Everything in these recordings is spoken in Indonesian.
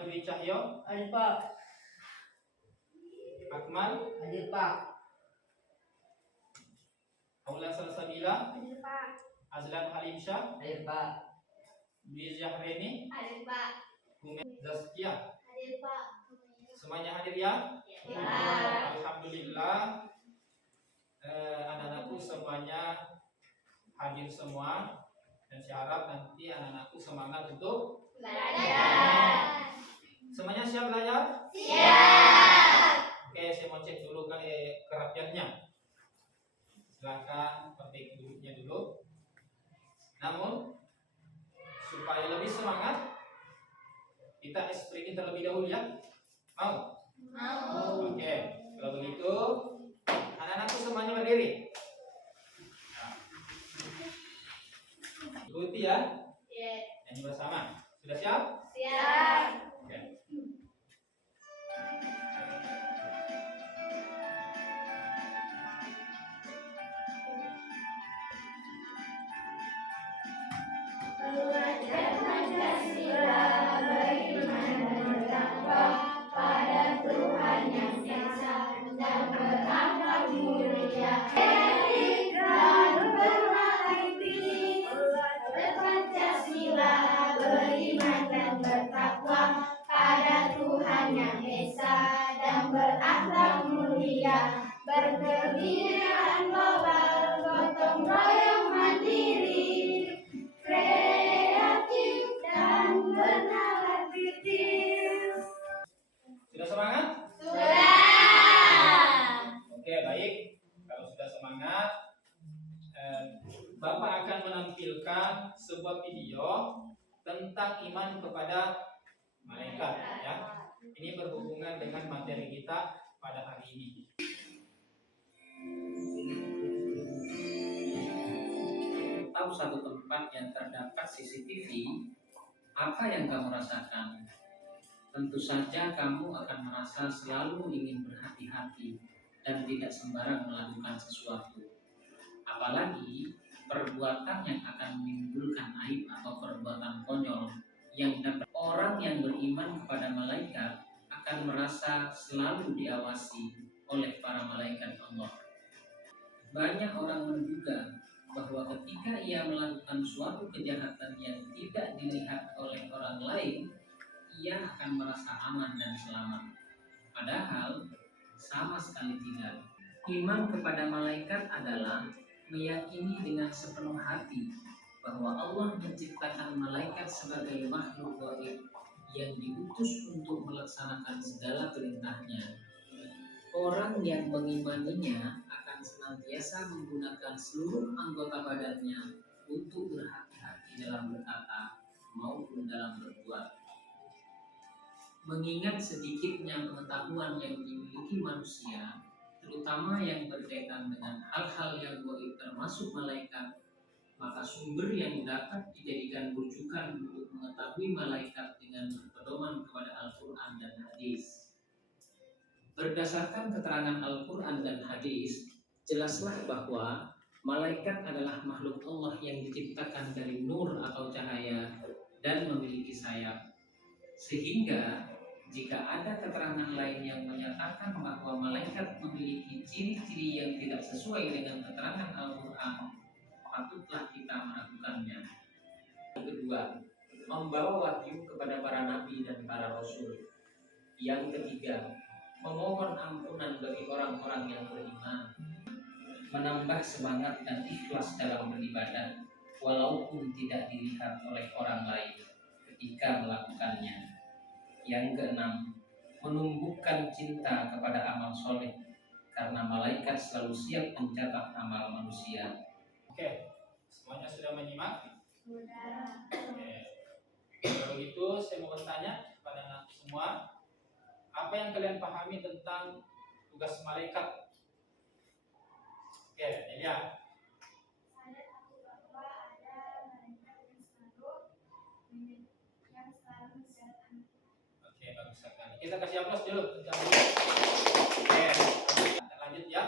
Muhammad Dwi Cahyo. Hadir Pak. Akmal. Hadir Pak. Aulan Salsabila. Hadir Pak. Azlan Halim Syah. Hadir Pak. Dwi Zahrini. Hadir Pak. Humet Zaskia. Hadir Pak. Semuanya hadir ya? Ya. Alhamdulillah. Anak-anakku semuanya hadir semua, dan saya harap nanti anak-anakku semangat untuk Belajar. semuanya siap belajar? Siap. Oke, saya mau cek dulu kerapiannya. Silakan perbaiki duduknya dulu. Namun supaya lebih semangat, kita explain terlebih dahulu ya. Mau? Mau. Oke, kalau begitu anak-anakku semuanya berdiri. Ikuti ya. Ya. Nyanyi bersama. Sudah siap? Siap. Oke. Belajar Pancasila beriman dan bertakwa pada Tuhan yang Esa dan berakhlak mulia, etik dan berhati. Belajar Pancasila beriman dan bertakwa pada Tuhan yang Esa dan berakhlak mulia, berkebudayaan global, gotong royong mandiri, kreatif dan bernalar kritis. Sudah semangat? Sudah. Oke, baik. Kalau sudah semangat, Bapak akan menampilkan sebuah video tentang iman kepada malaikat ya. Ini berhubungan dengan materi kita pada hari ini. Tahu satu tempat yang terdapat CCTV, apa yang kamu rasakan? Tentu saja kamu akan merasa selalu ingin berhati-hati dan tidak sembarang melakukan sesuatu. Apalagi perbuatan yang akan menimbulkan aib atau perbuatan konyol yang dapat. Orang yang beriman kepada malaikat akan merasa selalu diawasi oleh para malaikat Allah. Banyak orang menduga bahwa ketika ia melakukan suatu kejahatan yang tidak dilihat oleh orang lain, ia akan merasa aman dan selamat. Padahal sama sekali tidak. Iman kepada malaikat adalah meyakini dengan sepenuh hati bahwa Allah menciptakan malaikat sebagai makhluk gaib yang diutus untuk melaksanakan segala perintahnya. Orang yang mengimaninya akan senantiasa menggunakan seluruh anggota badannya untuk berhati-hati dalam berkata maupun dalam berbuat. Mengingat sedikitnya pengetahuan yang dimiliki manusia, terutama yang berkaitan dengan hal-hal yang gaib termasuk malaikat, maka sumber yang dapat dijadikan rujukan untuk mengetahui malaikat dengan berpedoman kepada Al-Quran dan Hadis. Berdasarkan keterangan Al-Quran dan Hadis, jelaslah bahwa malaikat adalah makhluk Allah yang diciptakan dari nur atau cahaya dan memiliki sayap. Sehingga jika ada keterangan lain yang menyatakan bahwa malaikat memiliki ciri-ciri yang tidak sesuai dengan keterangan Al-Quran, patutlah kita meragukannya. Yang kedua, membawa wahyu kepada para nabi dan para rasul. Yang ketiga, memohon ampunan bagi orang-orang yang beriman, menambah semangat dan ikhlas dalam beribadah walaupun tidak dilihat oleh orang lain ketika melakukannya. Yang keenam, menumbuhkan cinta kepada amal soleh karena malaikat selalu siap mencatat amal manusia. Oke, semuanya sudah menyimak? Sudah. Oke. Kalau gitu saya mau bertanya kepada anak semua, apa yang kalian pahami tentang tugas malaikat? Oke, Delia. Saya tahu bahwa ada malaikat yang selalu mencatat. Oke, bagus sekali. Kita kasih aplaus dulu. Oke, kita lanjut ya.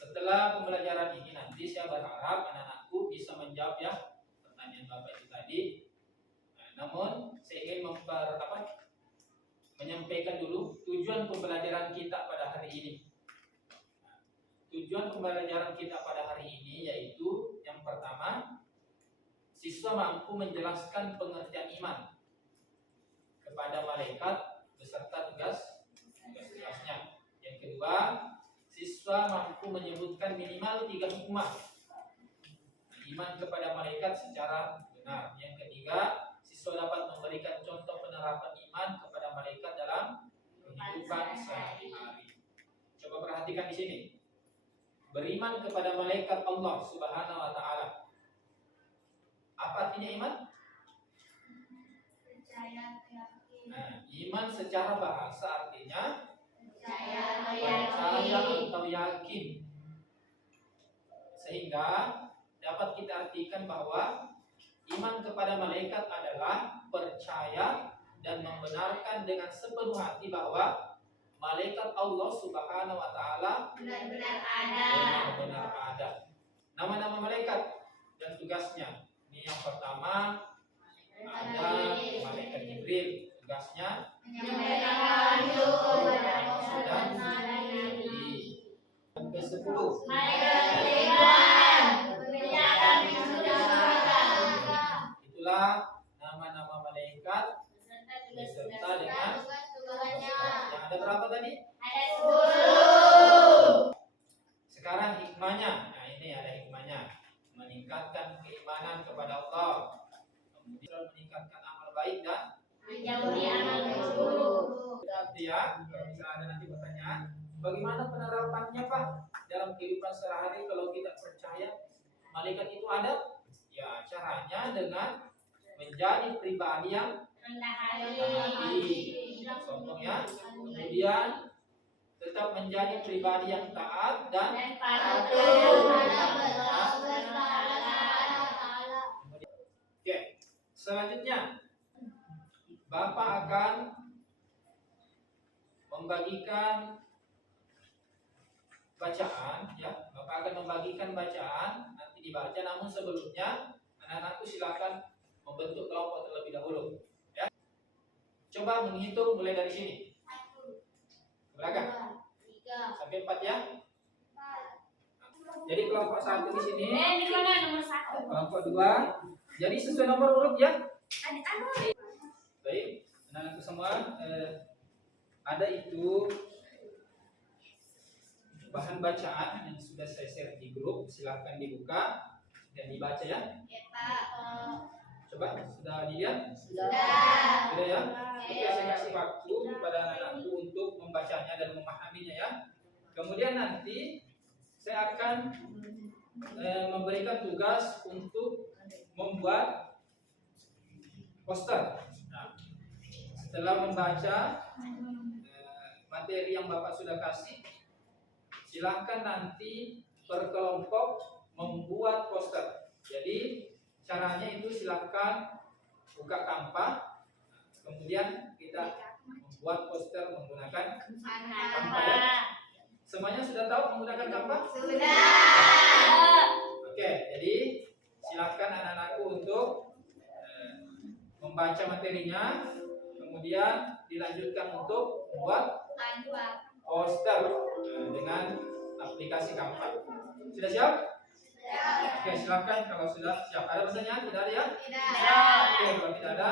Setelah pembelajaran ini nanti saya berharap anak-anakku bisa menjawab ya pertanyaan Bapak itu tadi. Namun saya ingin menyampaikan dulu tujuan pembelajaran kita pada hari ini. Tujuan pembelajaran kita pada hari ini yaitu yang pertama, siswa mampu menjelaskan pengertian iman kepada malaikat beserta tugas-tugasnya. Yang kedua, siswa mampu menyebutkan minimal 3 hikmah iman kepada malaikat secara benar. Yang ketiga, siswa dapat memberikan contoh penerapan iman kepada malaikat dalam kehidupan sehari-hari. Coba perhatikan di sini. Beriman kepada malaikat Allah Subhanahu wa taala. Apa artinya iman? Percaya, yakin. Nah, iman secara bahasa artinya Percaya, percaya atau yakin. Sehingga dapat kita artikan bahwa iman kepada malaikat adalah percaya dan membenarkan dengan sepenuh hati bahwa malaikat Allah Subhanahu wa taala benar-benar ada. benar-benar ada. Nama-nama malaikat dan tugasnya. Ini yang pertama ada malaikat Jibril, tugasnya Menyampaikan wahyu kepada Musa dan Nabi. yang ke-10 Malaikat Ridwan menjaga pintu surga. itulah nama-nama malaikat beserta dengan tugas-tugasnya. yang ada berapa tadi? Ada 10. Sekarang hikmahnya. Nah, ini ada hikmahnya. Meningkatkan keimanan kepada Allah. Kemudian meningkatkan amal baik dan Menjauhi amal buruk. berarti ya, kalau misalnya ada nanti pertanyaan, bagaimana penerapannya Pak dalam kehidupan sehari-hari kalau kita percaya malaikat itu ada? Ya, caranya dengan menjadi pribadi yang Rendah rendah hati. Contohnya, kemudian tetap menjadi pribadi yang taat dan patuh. Oke, selanjutnya Bapak akan membagikan bacaan ya. Bapak akan membagikan bacaan nanti dibaca, namun sebelumnya anak-anakku silakan membentuk kelompok terlebih dahulu ya. Coba menghitung mulai dari sini. Berapa? 3, Sampai 4 ya. Jadi kelompok 1 di sini, di mana nomor 1? kelompok 2. Jadi sesuai nomor urut ya. Baik, anak-anakku semua, ada itu bahan bacaan yang sudah saya share di grup, silahkan dibuka dan dibaca ya. Ya, Pak. Coba sudah dilihat? Sudah. Sudah ya? Oke, saya kasih waktu kepada anak-anakku untuk membacanya dan memahaminya ya. Kemudian nanti saya akan memberikan tugas untuk membuat poster. Nah, setelah membaca materi yang Bapak sudah kasih, silahkan nanti berkelompok membuat poster. Jadi caranya itu silahkan buka Canva, kemudian kita membuat poster menggunakan Canva ya. Semuanya sudah tahu menggunakan Canva? Sudah. Oke, jadi silahkan anak-anakku untuk membaca materinya, kemudian dilanjutkan untuk membuat poster dengan aplikasi Canva. Sudah siap? Oke, silakan kalau sudah siap. Ada pertanyaan? Tidak ada ya? Oke, kalau tidak ada,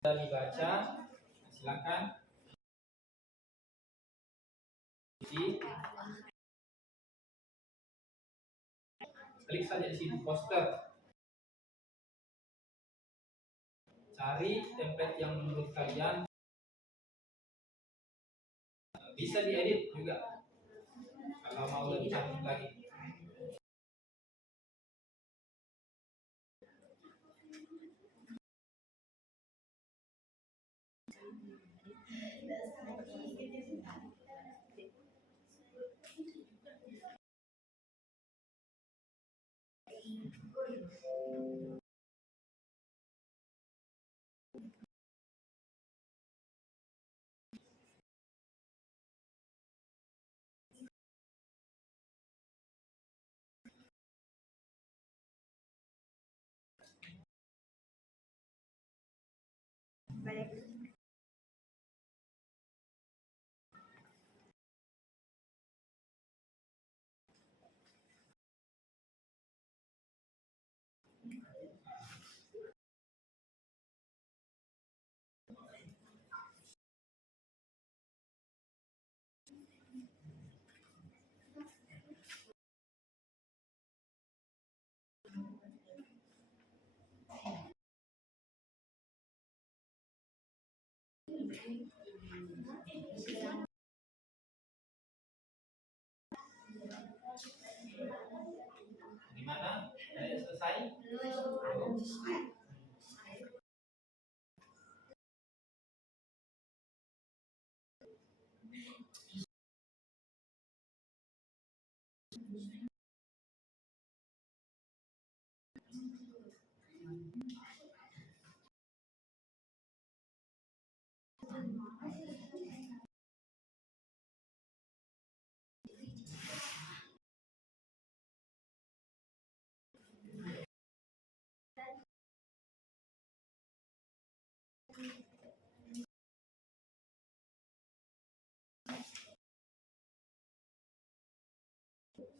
sudah dibaca, silakan. Klik saja di sini poster. cari template yang menurut kalian bisa diedit juga kalau mau lebih cantik lagi. Gimana? Selesai?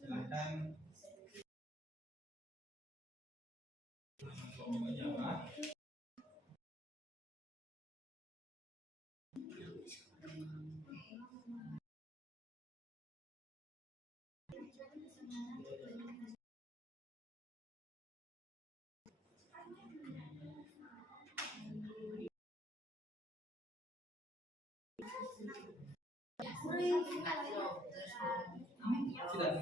Silahkan menjawab. Sudah.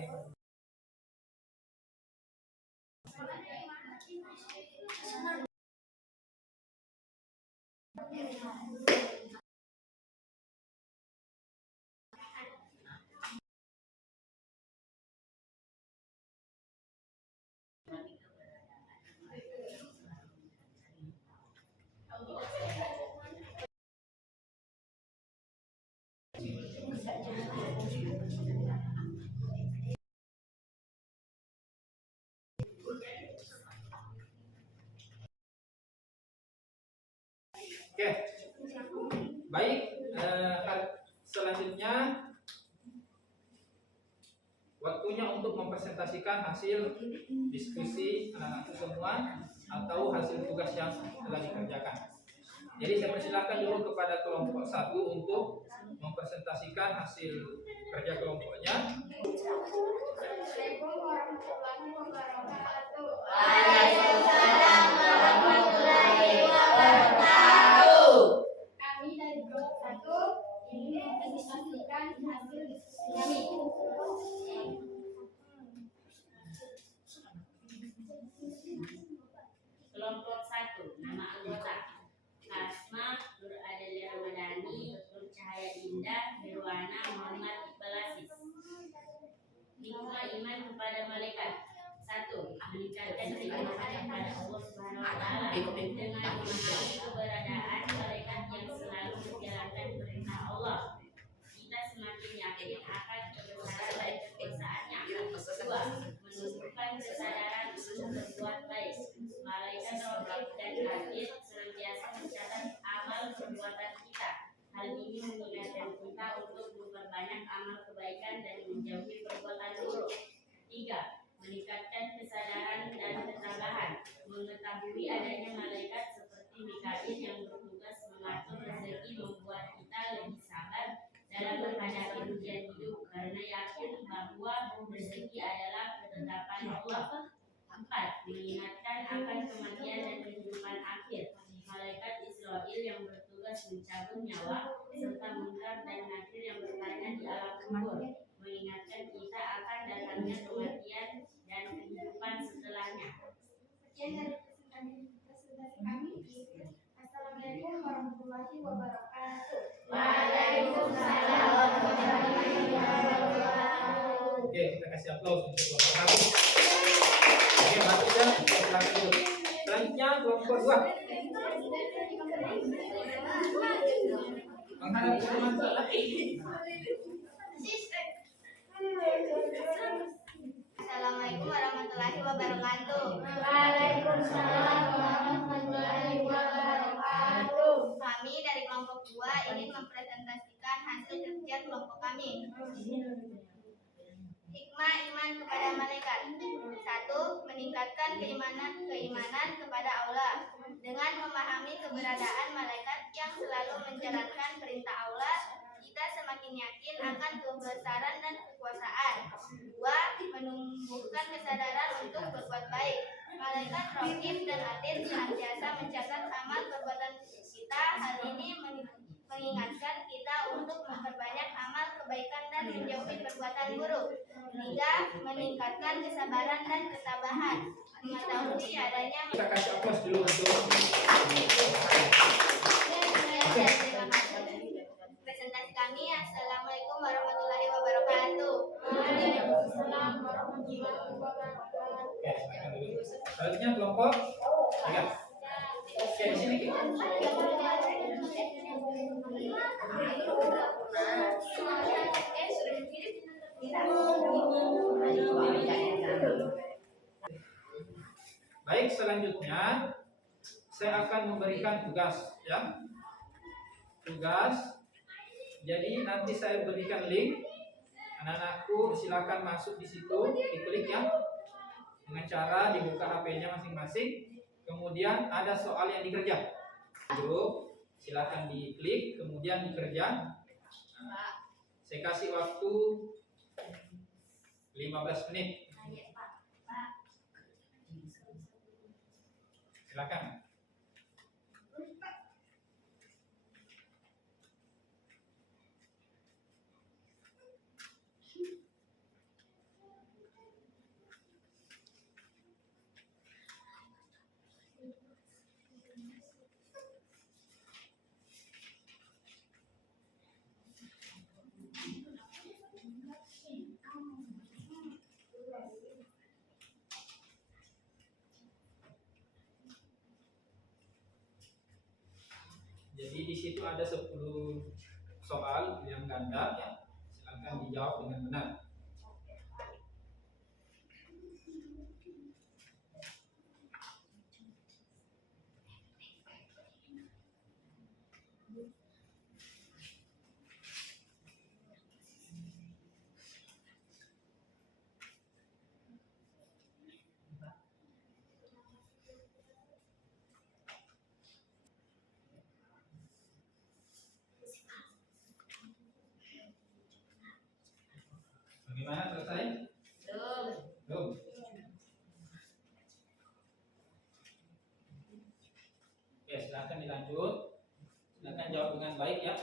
Oke, baik. Selanjutnya waktunya untuk mempresentasikan hasil diskusi anak-anakku semua atau hasil tugas yang telah dikerjakan. Jadi saya persilahkan dulu kepada kelompok 1 untuk mempresentasikan hasil kerja kelompoknya. Assalamualaikum warahmatullahi wabarakatuh. Waalaikumsalam warahmatullahi wabarakatuh. Kami dari kelompok 1 ingin mempresentasikan hasil diskusi kami. Kelompok 1, nama anggota Asma, Nur Adeli Ramadhani, Nur Cahaya Indah, Nirwana, Muhammad Iqbal Aziz. Hikmah iman kepada malaikat. 1. Meningkatkan keimanan kepada Allah Subhanahu wa taala dengan memahami keberadaan malaikat yang selalu menjalankan perintah Allah. Kita semakin yakin akan kebesaran dan kekuasaannya. 2. Menumbuhkan kesadaran untuk berbuat baik. Malaikat Raqib dan Atid senantiasa mencatat amal perbuatan kita. Hal ini mengingatkan kita untuk memperbanyak amal kebaikan dan menjauhi perbuatan buruk. 3. Meningkatkan kesadaran dan ketabahan. Mengetahui adanya malaikat seperti Mikail yang bertugas mengatur rezeki membuat kita lebih sabar dalam menghadapi ujian hidup karena yakin bahwa rezeki adalah ketetapan Allah. 4. Mengingatkan akan kematian dan kehidupan akhir. Malaikat mencabut nyawa, serta mungkar dan nakir yang bertanya di alam kubur, mengingatkan kita akan datangnya kematian dan kehidupan setelahnya. Sekian dari presentasi kami. Assalamualaikum warahmatullahi wabarakatuh. Waalaikumsalam warahmatullahi wabarakatuh. Oke, kita kasih aplaus untuk kelompok kami. Oke, masuk ya. Silakan dulu. Selanjutnya kelompok 2. Menghadap ke teman sebelah. Assalamualaikum warahmatullahi wabarakatuh. Waalaikumsalam warahmatullahi wabarakatuh. Kami dari kelompok 2 ingin mempresentasikan hasil kerja kelompok kami. Hikmah iman kepada malaikat. 1. Meningkatkan keimanan kepada Allah dengan memahami keberadaan malaikat yang selalu menjalankan perintah Allah. Kita semakin yakin akan kebesaran dan kekuasaan. 2. Menumbuhkan kesadaran untuk berbuat baik. Malaikat Raqib dan Atid senantiasa mencatat amal perbuatan kita. Hal ini mengingatkan kita untuk memperbanyak amal kebaikan dan menjauhi perbuatan buruk. 3. Meningkatkan kesabaran dan ketabahan. Mengetahui adanya Kita kasih aplaus dulu untuk presentasi kami. Assalamualaikum warahmatullahi wabarakatuh. Waalaikumsalam warahmatullahi wabarakatuh. Oke, silakan dulu. Selanjutnya kelompok 3. Oke, di sini kita. Baik, selanjutnya saya akan memberikan tugas ya. Tugas. Jadi nanti saya berikan link. Anak-anakku silakan masuk di situ, diklik ya. Dengan cara dibuka HP-nya masing-masing. Kemudian ada soal yang dikerja. Grup, silakan diklik, kemudian dikerja. Nah, saya kasih waktu 15 menit. Silakan. Jadi di situ ada 10 soal yang ganda ya. Silakan dijawab dengan benar. Bagaimana, selesai? Belum. Oke, silakan dilanjut. Silakan jawab dengan baik ya.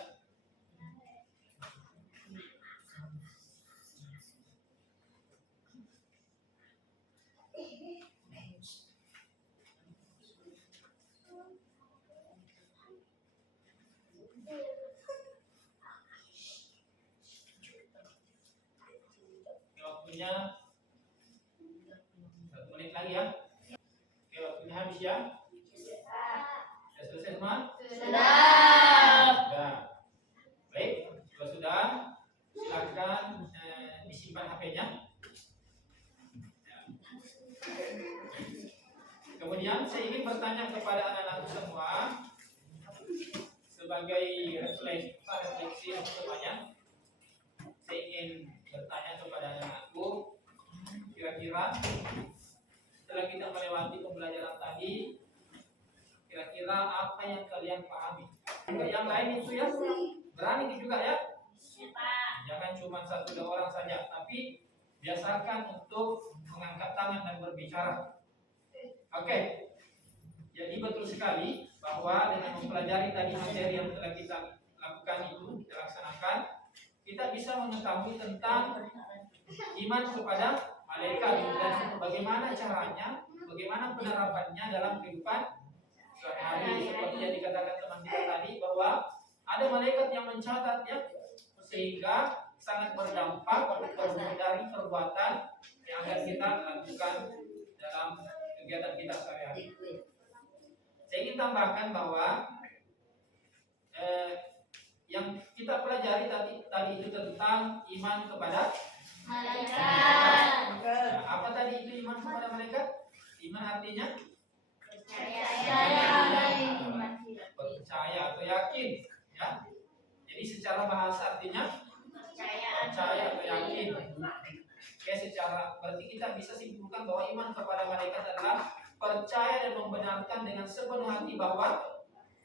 Waktunya 1 menit lagi ya. Oke, waktunya habis ya. Sudah selesai semua? Sudah. Baik, kalau sudah silakan disimpan HP-nya. Kemudian saya ingin bertanya kepada anak-anak semua sebagai refleksi semuanya. Saya ingin bertanya kepada anak-anakku, kira-kira setelah kita melewati pembelajaran tadi, kira-kira apa yang kalian pahami? Yang lain itu ya, berani juga ya. Jangan cuma 1-2 orang saja, tapi biasakan untuk mengangkat tangan dan berbicara. Oke. Jadi betul sekali bahwa dengan mempelajari tadi materi yang telah kita lakukan itu, kita laksanakan, kita bisa mengetahui tentang iman kepada malaikat dan bagaimana caranya, bagaimana penerapannya dalam kehidupan sehari-hari. Seperti yang dikatakan teman kita tadi bahwa ada malaikat yang mencatatnya sehingga sangat berdampak dari perbuatan yang akan kita lakukan dalam kegiatan kita sehari-hari. Saya ingin tambahkan bahwa yang kita pelajari tadi itu tentang iman kepada malaikat. Nah, apa tadi itu iman kepada malaikat? Iman artinya percaya atau yakin, ya. Jadi secara bahasa artinya percaya atau yakin. Oke, secara berarti kita bisa simpulkan bahwa iman kepada malaikat adalah percaya dan membenarkan dengan sepenuh hati bahwa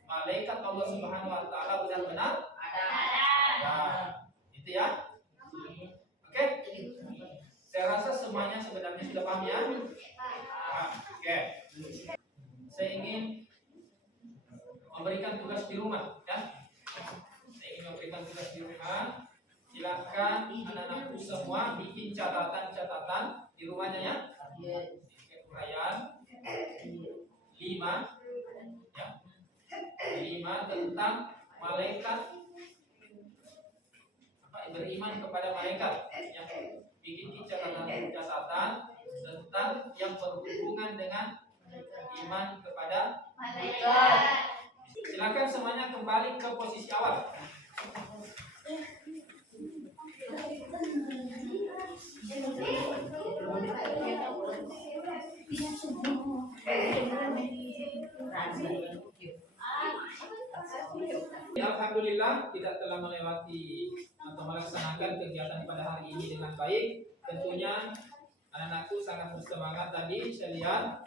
malaikat Allah Subhanahu wa taala benar-benar ada. Itu ya. Oke. Saya rasa semuanya sebenarnya sudah paham ya. Oke. Saya ingin memberikan tugas di rumah ya. Saya ingin memberikan tugas di rumah. Silakan anak-anakku semua bikin catatan-catatan di rumahnya ya. Uraian 5 ya. 5 tentang malaikat, beriman kepada malaikat ya. Bikin catatan tentang yang berhubungan dengan iman kepada malaikat. Silakan semuanya kembali ke posisi awal. Alhamdulillah kita telah melewati atau melaksanakan kegiatan pada hari ini dengan baik. Tentunya anak-anakku sangat bersemangat tadi saya lihat,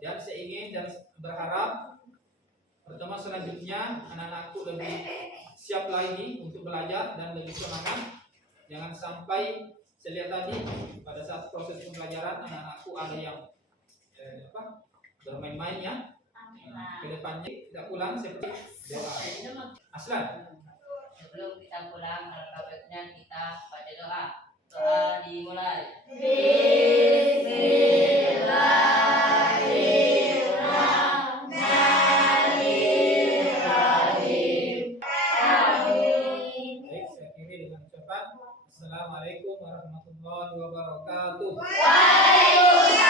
dan saya ingin dan berharap pertemuan selanjutnya anak-anakku lebih siap lagi untuk belajar dan lebih semangat. Jangan sampai saya lihat tadi pada saat proses pembelajaran anak-anakku ada yang bermain-main ya. Kedepannya kita pulang seperti doa. Aslan. Sebelum kita pulang, alangkah baiknya kita pada doa. Doa dimulai. Bismillahirrahmanirrahim. Baik, saya akhiri dengan ucapan Assalamualaikum warahmatullahi wabarakatuh. Waalaikumsalam.